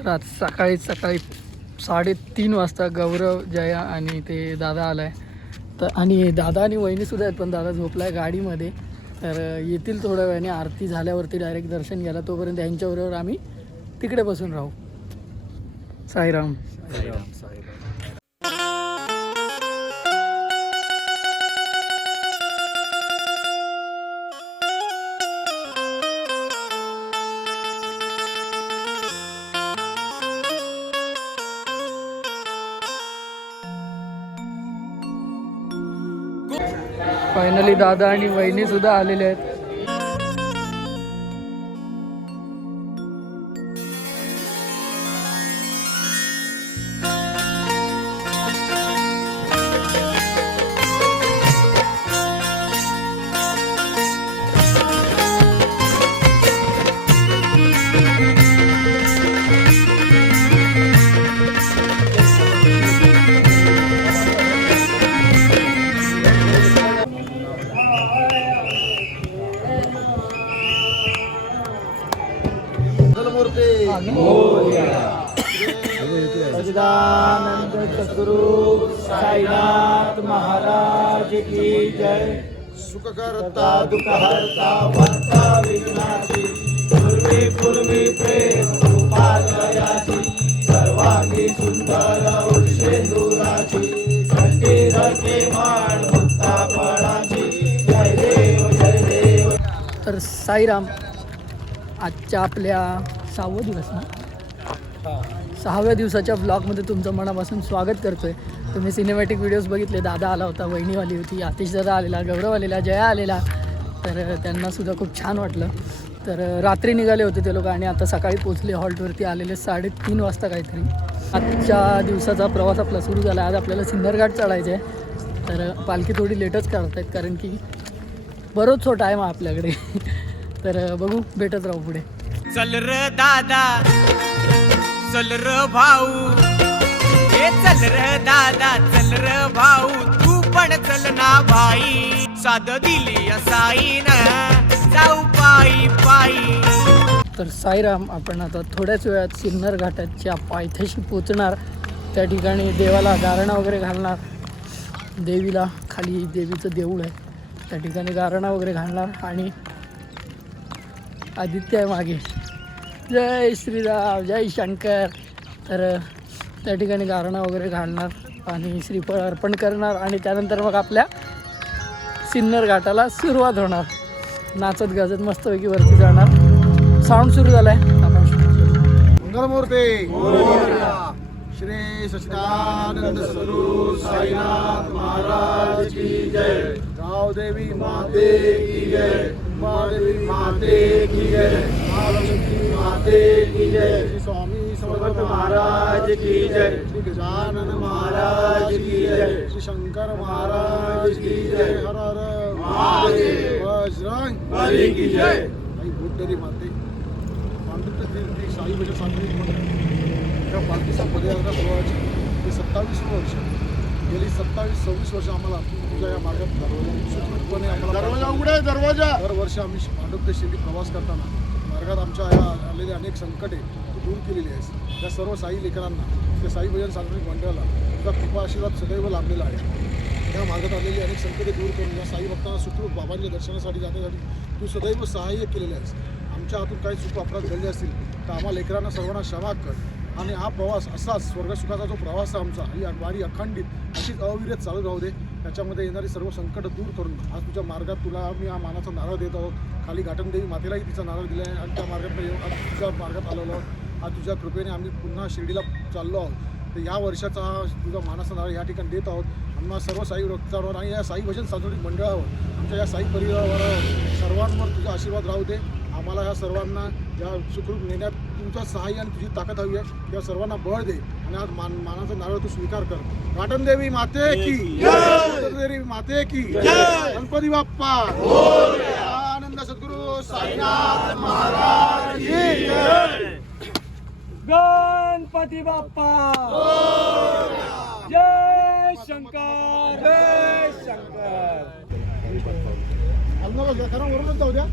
तर आज सकाळी 3:30 वाजता गौरव, जया आणि ते दादा आला आहे. तर आणि दादा आणि वहिनीसुद्धा आहेत, पण दादा झोपला आहे गाडीमध्ये. तर येतील थोड्या वेळाने, आरती झाल्यावरती डायरेक्ट दर्शन घ्यायला. तोपर्यंत यांच्याबरोबर आम्ही तिकडे बसून राहू. साईराम. साईराम साईराम. फायनली दादा आणि वहिनी सुद्धा आलेले आहेत. सच्चिदानंद सद्गुरु साईनाथ महाराज की जय. सुख करता दुख हरता वर्ता विघ्नाची, पूर्वी पूर्वी प्रेम रूपालयाची, सर्वांगी सुंदर उर्षेंदुराची, कंठी धरते माळ मुक्ता फळाची. जय देव जय देव. तर साईराम. आजच्या आपल्या 6व्या दिवस ना 6व्या दिवसाच्या ब्लॉगमध्ये तुमचं मनापासून स्वागत करतो आहे. तुम्ही सिनेमॅटिक व्हिडिओज बघितले. दादा आला होता, वहिनी आली होती, आतिश दादा आलेला, गौरव आलेला, जया आलेला. तर त्यांनासुद्धा खूप छान वाटलं. तर रात्री निघाले होते ते लोक आणि आता सकाळी पोचले. हॉल्टवरती आलेले 3:30 वाजता काहीतरी. आजच्या दिवसाचा प्रवास आपला सुरू झाला. आज आपल्याला सिन्नरघाट चढायचं आहे. तर पालखी थोडी लेटच काढत आहेत, कारण की बरोचसो टाईम आहे आपल्याकडे. तर बघू, भेटत राहू पुढे. चल र दादा, चल र भाऊ, हे चल र दादा, चल र भाऊ, तू पण चल ना भाई. साध दिली साईन, जाऊ पायी पायी. तर साईराम, आपण आता थोड्याच वेळात सिन्नर घाटाच्या पायथ्याशी पोचणार. त्या ठिकाणी देवाला गारणा वगैरे घालणार. देवीला खाली देवीचं देऊळ आहे, त्या ठिकाणी गारणा वगैरे घालणार. आणि आदित्य आहे मागे. जय श्रीराम, जय शंकर. तर त्या ठिकाणी गारणा वगैरे घालणार आणि श्रीफळ अर्पण करणार. आणि त्यानंतर मग आपल्या सिन्नर घाटाला सुरुवात होणार. नाचत गाजत मस्तपैकी वरती जाणार. साऊंड सुरू झाला आहे. मंगलमूर्ती श्री सच्चिदानंद सद्गुरु साईनाथ महाराज की जय. गाव देवी माते की जय. देवी माते की जय. महालक्ष्मी माते की जय. श्री स्वामी समर्थ महाराज की जय. श्री गजानन महाराज की जय. श्री शंकर महाराज की जय. हर हर महादेव. बजरंग बली की जय. आई बुद्धरी माते पांडुरंग साई भजन सांगली त्या पालखीचा पदयात्रा प्रवाहाची ही 27 वर्ष. गेली 27-26 वर्ष आम्हाला तुझ्या या मार्गात सुखरूपपणे आम्हाला दरवाजा उघडा आहे. दरवाजा दरवर्षी आम्ही पांडुरंग शिर्डी प्रवास करताना मार्गात आमच्या या आलेले अनेक संकटे तू दूर केलेली आहेस. त्या सर्व साई लेकरांना, त्या साई भजन सांगणिक मंडळाला तुझा कृपा आशीर्वाद सदैव लाभलेला आहे. त्या मार्गात आलेली अनेक संकटे दूर करून या साई भक्तांना सुखरूप बाबांच्या दर्शनासाठी जाण्यासाठी तू सदैव सहाय्य केलेले आहेस. आमच्या हातून काही चूक अपराध घडले असतील तर आम्हा लेकरांना सर्वांना क्षमा कर. आणि हा प्रवास असाच स्वर्गसुखाचा जो प्रवास आहे आमचा, ही वारी अखंडित अशीच अविरत चालू राहू दे. त्याच्यामध्ये येणारी सर्व संकट दूर करून आज तुझ्या मार्गात तुला आम्ही हा मानाचा नारळ देत आहोत. खाली घाटनदेवी मातेलाही तिचा नारळ दिला आहे आणि त्या मार्गात येऊन आज तुझ्या मार्गात आलेलो आहोत. आज तुझ्या कृपेने आम्ही पुन्हा शिर्डीला चाललो आहोत. तर या वर्षाचा हा तुझा मानाचा नारळ या ठिकाणी देत आहोत. आम्हा सर्व साई भक्तांवर आणि या साई भजन सांस्कृतिक मंडळावर, आमच्या या साई परिवारावर सर्वांवर तुझा आशीर्वाद राहू दे. आम्हाला ह्या सर्वांना या सुखरूप नेण्यात तुमचं सहाय्य आणि तुझी ताकद हवी आहे. या सर्वांना बळ दे आणि आज मानाचा नारळ तू स्वीकार कर. घाटनदेवी माते की देवी माते की गणपती बाप्पा, आनंद सद्गुरु साईनाथ महाराज की जय. गणपती बाप्पा, जय शंकर, जय शंकर. वरूनच जाऊ द्या.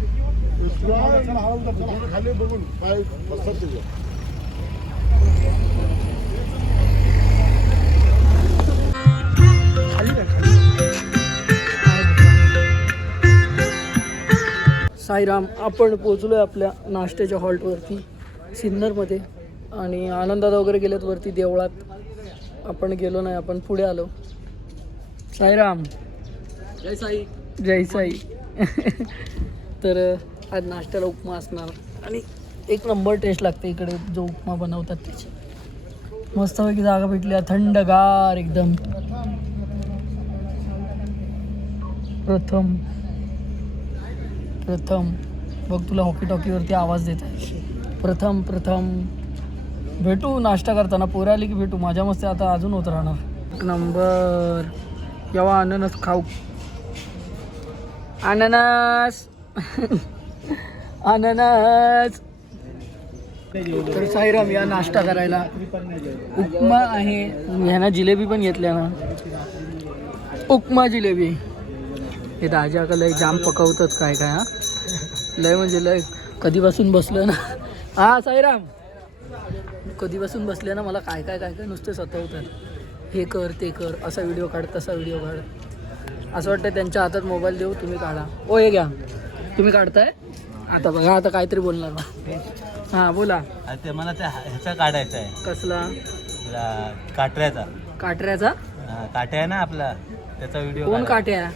खाली बघून काय बसतात साईराम, आपण पोचलो आहे आपल्या नाश्त्याच्या हॉल्टवरती सिन्नरमध्ये आणि आनंदात वगैरे गेलेत वरती देवळात. आपण गेलो नाही, आपण पुढे आलो. साईराम, जय साई. जय साई. तर आज नाश्त्याला उपमा असणार आणि एक नंबर टेस्ट लागते इकडे जो उपमा बनवतात त्याची. मस्तपैकी जागा भेटली, थंडगार एकदम. प्रथम बघ, तुला हॉकी टॉकीवरती आवाज देत आहे. प्रथम भेटू नाश्ता करताना, पोरं आली की भेटू. माझ्या मस्ती आता अजून होत राहणार. एक नंबर. जेव्हा अननस खाऊ, अननस. अननस. तर साईराम या नाश्ता करायला उपमा आहे. ह्याना जिलेबी पण घेतल्या ना, उपमा जिलेबी. हे दाजा का लय जाम पकवतात काय काय. हा लय म्हणजे लय. कधीपासून बसलो ना. हा साईराम, कधीपासून बसले ना, मला काय काय नुसते सतवतात. हे कर ते कर, असा व्हिडिओ काढ तसा व्हिडिओ काढ. असं वाटतं त्यांच्या हातात मोबाईल देऊ, तुम्ही काढा. ओ हे घ्या, तुम्ही काढताय. आता बघा, आता काहीतरी बोलणार ना. हां बोला. ते मला त्या ह्याचा काढायचा आहे. कसला? काटऱ्याचा. काटऱ्याचा? काट्या आहे ना आपला, त्याचा व्हिडिओ. कोण काट्या?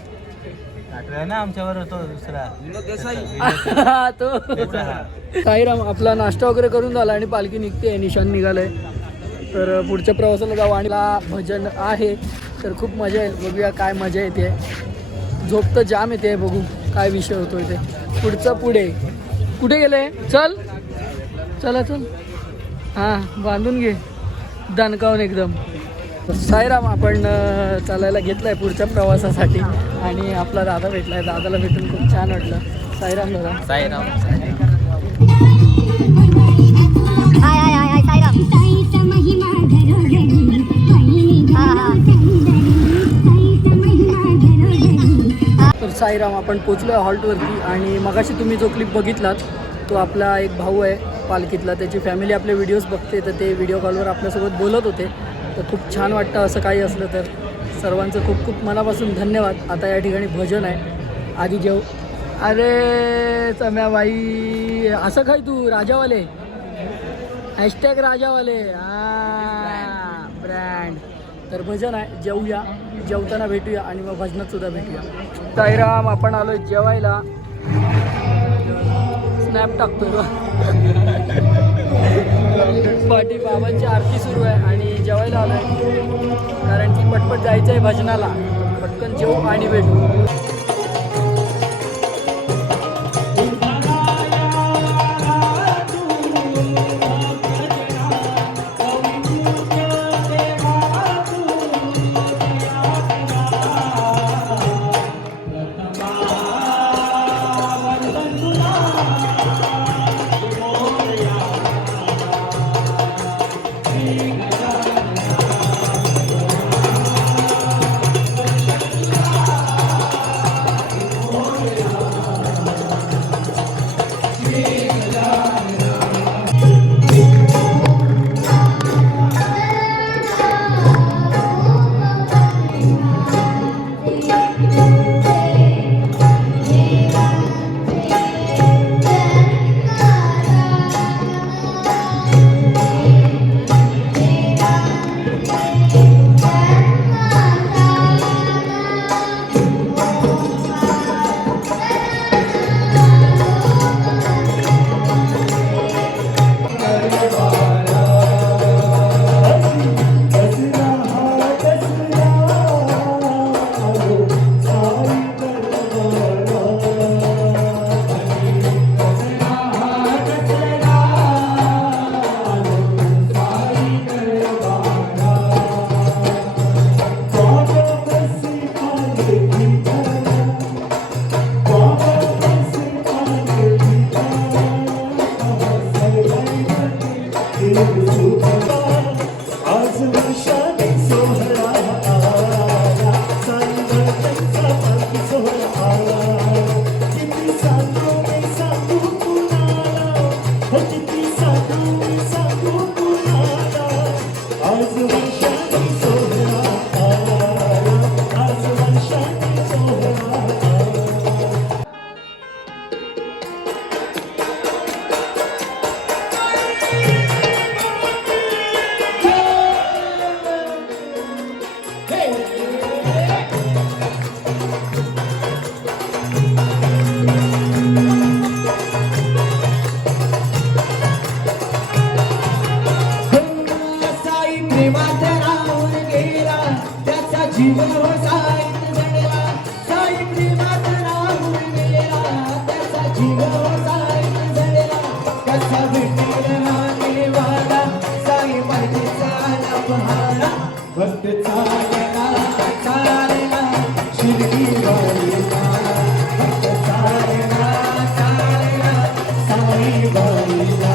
काटऱ्या ना आमच्यावर होतो दुसरा तो. साईराम, आपला नाश्ता वगैरे करून झाला आणि पालखी निघते, निशान निघालंय. तर पुढच्या प्रवासाला जाऊ आणि भजन आहे, तर खूप मजा येईल. बघूया काय मजा येते. झोप तर जाम येते, बघू काय विषय होतो इथे. पुढचं पुढे कुठे गेले? चल हां, बांधून घे दणकावून एकदम. साईराम, आपण चालायला घेतलं आहे पुढच्या प्रवासासाठी आणि आपला दादा भेटला आहे. दादाला भेटून खूप छान वाटलं. साईराम दादा. साईराम. तर साईराम, आपण पोचलो आहे हॉल्टवरती आणि मगाशी तुम्ही जो क्लिप बघितलात तो आपला एक भाऊ आहे पालखीतला. त्याची फॅमिली आपले व्हिडिओज बघते, तर ते व्हिडिओ कॉलवर आपल्यासोबत बोलत होते. तर खूप छान वाटतं असं काही असलं तर. सर्वांचं खूप खूप मनापासून धन्यवाद. आता या ठिकाणी भजन आहे, आधी जेव. अरे सम्याबाई, असं काय तू राजावाले, हॅशटॅग राजावाले. हां, ब्रँड. तर भजन आहे, जेवूया, जेवताना भेटूया आणि मग भजनात सुद्धा भेटूया. साईराम, आपण आलो जेवायला. स्नॅप टाकतोय पाठी. बाबांची आरती सुरू आहे आणि जेवायला आलो आहे, कारण की पटपट जायचं आहे भजनाला. पटकन जेवू आणि भेटू. भक्त चालेला चालेला शिर्डी वारीला भक्त चालेला चालेला साई वारीला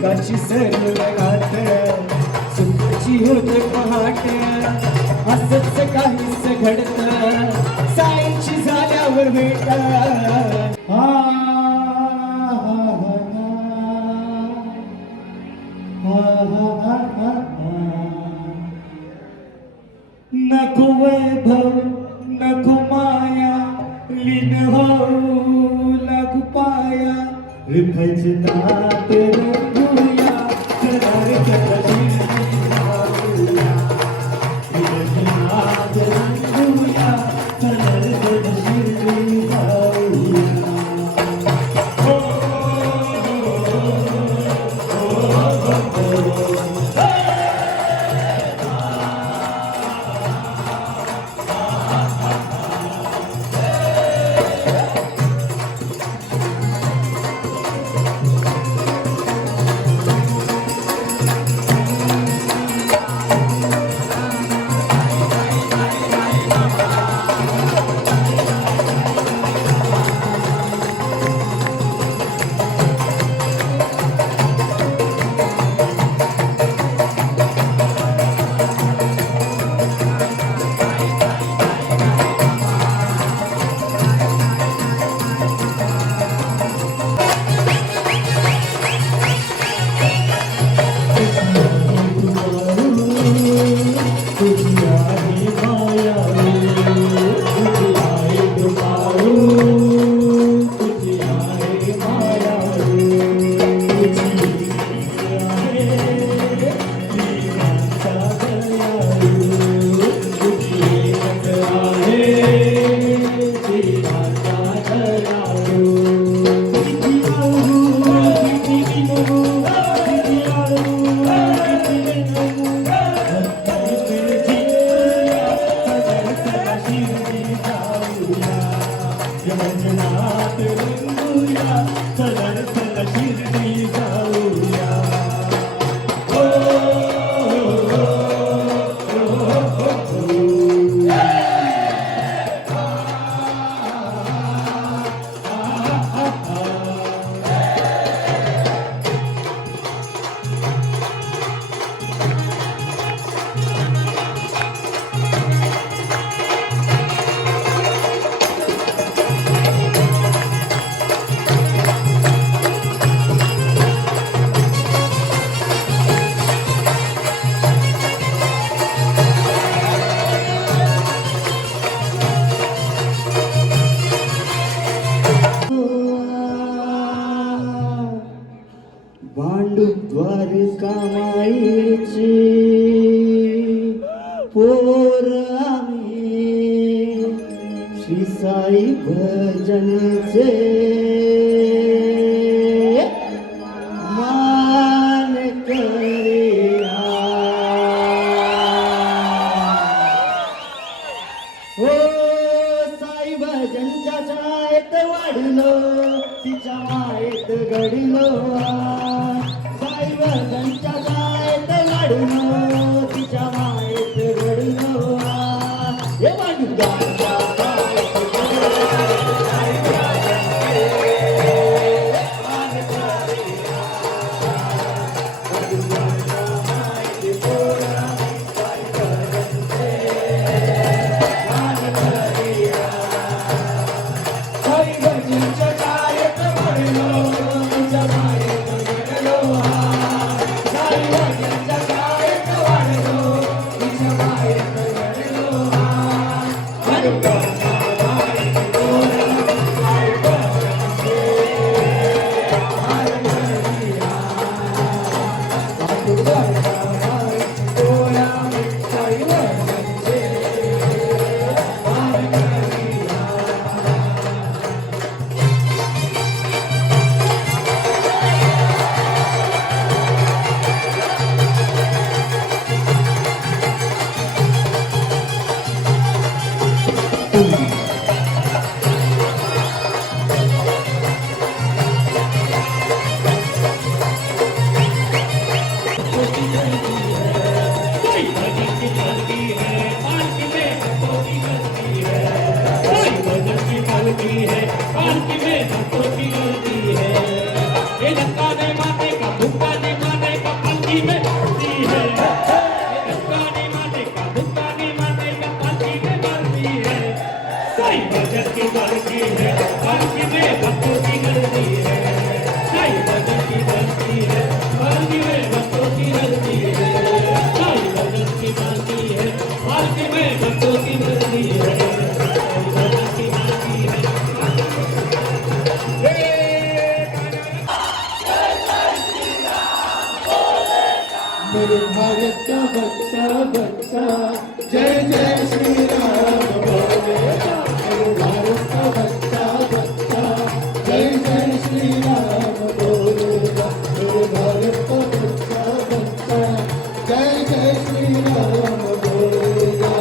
दुःखाची सरगात सुखाची होत पहाट असंच काहीच घडत साईची झाल्यावर भेट नको वैभव नको माया लीन होऊ लागू पाया भजनात रंगूया करार शिरडीला भजनात रंगूया करार शिरडीला द्वारका माईची पोर आम्ही श्री साई भजनचे मान करिया हो साई भजनच्या शाळेत वाढलो तिच्या मायेत घडलो साई भजनच्या शाळेत वाढलो तिच्या मायेत घडलो हे मेरे भारत का बच्चा बच्चा जय जय श्री राम बोले। मेरे भारत का बच्चा बच्चा जय जय श्री राम बोलेगा। मेरे भारत का बच्चा बच्चा जय जय श्री राम बोलेगा।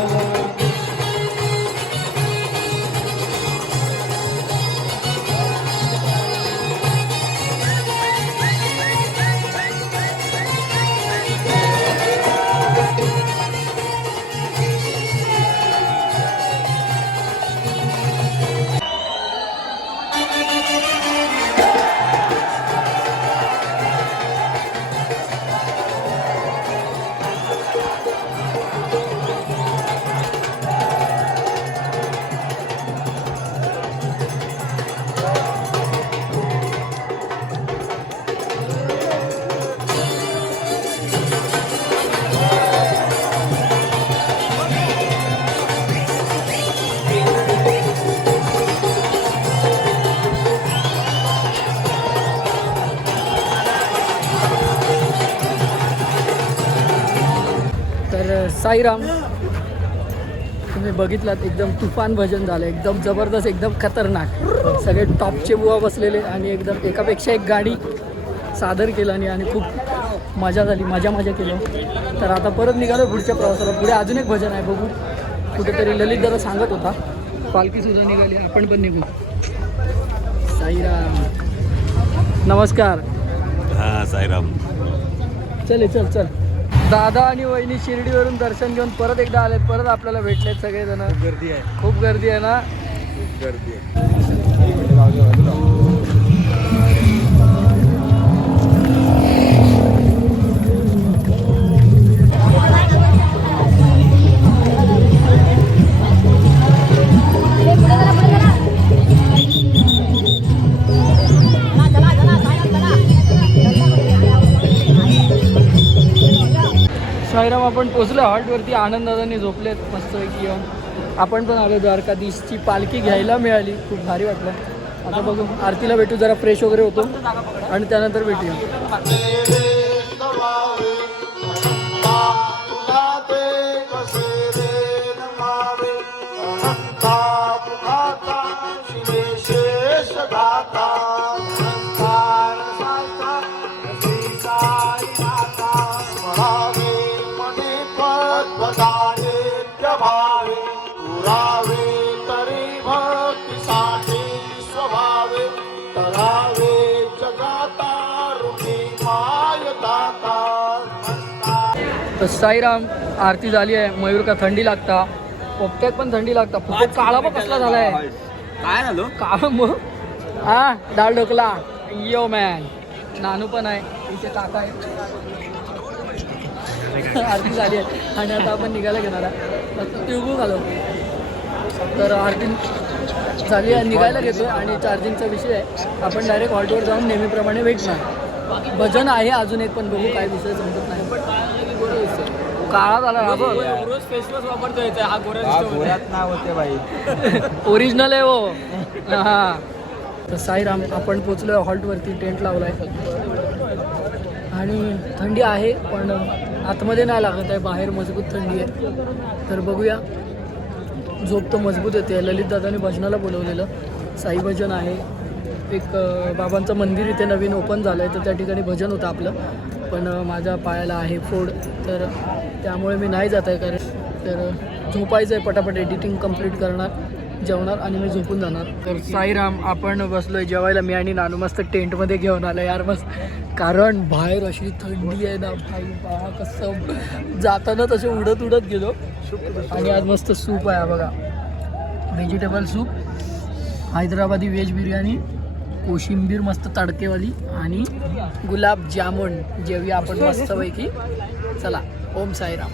तर साईराम तुम्ही बघितलात एकदम तुफान भजन झालं, एकदम जबरदस्त, एकदम खतरनाक. सगळे टॉपचे बुवा बसलेले आणि एकदम एकापेक्षा एक गाणी सादर केलं आणि खूप मजा झाली, मजा केलं. तर आता परत निघालो पुढच्या प्रवासाला. पुढे अजून एक भजन आहे, बघू. कुठेतरी ललित दादा सांगत होता पालखीसुद्धा निघाली, आपण पण निघू. साईराम नमस्कार. हा साईराम. चल दादा आणि वहिनी शिर्डीवरून दर्शन घेऊन परत एकदा आलेत, परत आपल्याला भेटलेत सगळेजण. गर्दी आहे, खूप गर्दी आहे ना. गर्दी आहे. साईराम आपण पोचलो हॉल्टवरती. आनंददादांनी झोपलेत मस्तपैकी येऊन. आपण पण आलो. द्वारकाधीशची पालखी घ्यायला मिळाली, खूप भारी वाटलं. आता बघू, आरतीला भेटू, जरा फ्रेश वगैरे होतो आणि त्यानंतर भेटूया. तर साईराम आरती झाली आहे. मयूर का थंडी लागता, पोपट्याक पण थंडी लागता. पोपट काळा पण कसला झालाय, काय झालं? काळा मग. हा डाळ ढोकला यो मॅन. नानू पण आहे इथे, काका आहे. आरती झाली आहे आणि आता आपण निघायला घेणार आहे. तिळगुळ घालव. तर आरती झाली आहे, निघायला घेतो आणि चार्जिंगचा विषय आहे. आपण डायरेक्ट हॉल्टवर जाऊन नेहमीप्रमाणे भेटणार. भजन आहे अजून एक, पण बघू काय विषय समजत नाही. काळा झाला हा बघ. रोज फेसवॉश वापरतोय, हा गोऱ्यात नाव होते बाई. ओरिजिनल आहे वो. हां. तर साईराम आपण पोचलो हॉल्टवरती, टेंट लावला आहे आणि थंडी आहे पण आतमध्ये नाही लागत आहे, बाहेर मजबूत थंडी आहे. तर बघूया, झोप तर मजबूत येते. ललित दादाने भजनाला बोलवलेलं, साई भजन आहे. एक बाबांचं मंदिर इथे नवीन ओपन झालं आहे, तर त्या ठिकाणी भजन होतं आपलं. पण माझ्या पायाला आहे फोड, तर त्यामुळे मी नाही जात आहे. कारण तर झोपायचं आहे, पटापट एडिटिंग कंप्लीट करणार जेवणार आणि मी झोपून जाणार. तर साईराम, आपण बसलोय जेवायला. मी आणि नानू मस्त टेंटमध्ये घेऊन आलो यार मस्त, कारण बाहेर अशी थंडी आहे ना भाई बा, कसं जाताना तसे उडत उडत गेलो. आणि आज मस्त सूप आहे बघा, vegetable soup, Hyderabadi veg biryani, कोशिंबीर मस्त तडकेवाली आणि गुलाब जामुन. जेवूया आपण मस्तपैकी. चला, ओम साईराम.